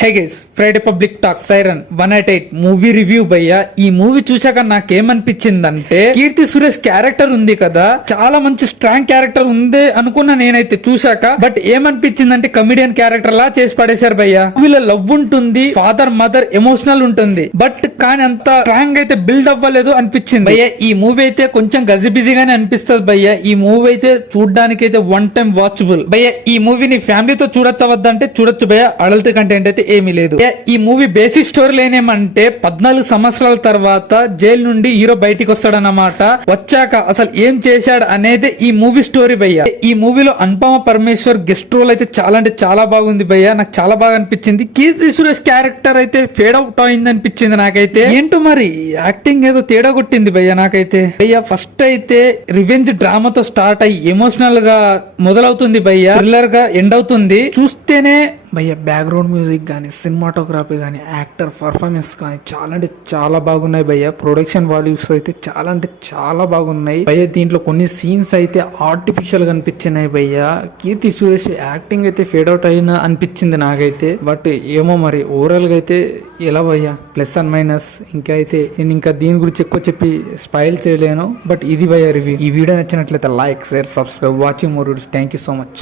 Hey guys, Friday public talk siren 188 movie review భయ్యా. ఈ movie చూసాక నాకేమనిపించిందంటే, కీర్తి సురేష్ క్యారెక్టర్ ఉంది కదా, చాలా మంచి స్ట్రాంగ్ క్యారెక్టర్ ఉంది అనుకున్నా నేనైతే చూసాక. బట్ ఏమనిపించిందంటే కమిడియన్ క్యారెక్టర్ లా చేసి పడేశారు భయ్యా. మూవీలో లవ్ ఉంటుంది, ఫాదర్ మదర్ ఎమోషనల్ ఉంటుంది, బట్ కానీ అంత స్ట్రాంగ్ అయితే బిల్డ్ అవ్వలేదు అనిపించింది భయ్యా. ఈ మూవీ అయితే కొంచెం గజిబిజిగానే అనిపిస్తుంది భయ్యా. ఈ మూవీ అయితే చూడడానికి అయితే వన్ టైం వాచబుల్ భయ్యా. ఈ మూవీని ఫ్యామిలీతో చూడొచ్చవద్దంటే చూడొచ్చు భయ్యా. అడల్ట్ కంటెంట్ అయితే ఏమీ లేదు. ఈ మూవీ బేసిక్ స్టోరీ ఏనేమంటే 14 సంవత్సరాల తర్వాత జైలు నుండి హీరో బయటికి వస్తాడన్నమాట. వచ్చాక అసలు ఏం చేశాడు అనేది ఈ మూవీ స్టోరీ భయ్యా. ఈ మూవీలో అనుపమ పరమేశ్వర్ గెస్ట్ రోల్ అయితే చాలా అంటే చాలా బాగుంది భయ్యా. నాకు చాలా బాగా అనిపించింది. కీర్తి సురేష్ క్యారెక్టర్ అయితే ఫేడ్ అవుట్ అయింది అనిపించింది నాకైతే. ఏంటో మరి యాక్టింగ్ ఏదో తేడా కొట్టింది భయ్యా నాకైతే. భయ్యా ఫస్ట్ అయితే రివెంజ్ డ్రామాతో స్టార్ట్ అయ్యి ఎమోషనల్ గా మొదలవుతుంది భయ్యా, థ్రిల్లర్ గా ఎండ్ అవుతుంది. చూస్తేనే భయ్య బ్యాక్గ్రౌండ్ మ్యూజిక్ కానీ, సినిమాటోగ్రఫీ కానీ, యాక్టర్ పర్ఫార్మెన్స్ కానీ చాలా అంటే చాలా బాగున్నాయి భయ్య. ప్రొడక్షన్ వాల్యూస్ అయితే చాలా అంటే చాలా బాగున్నాయి భయ్య. దీంట్లో కొన్ని సీన్స్ అయితే ఆర్టిఫిషియల్ గా అనిపించినాయి భయ్య. కీర్తి సురేష్ యాక్టింగ్ అయితే ఫేడ్ అవుట్ అయినా అనిపించింది నాకైతే. బట్ ఏమో మరి ఓవరాల్ గా అయితే ఎలా భయ్య, ప్లస్ అండ్ మైనస్. ఇంకా అయితే నేను ఇంకా దీని గురించి ఎక్కువ చెప్పి స్పాయిల్ చేయలేను. బట్ ఇది భయ్య రివ్యూ. ఈ వీడియో నచ్చినట్లయితే like, share, subscribe, watching more videos. Thank you so much.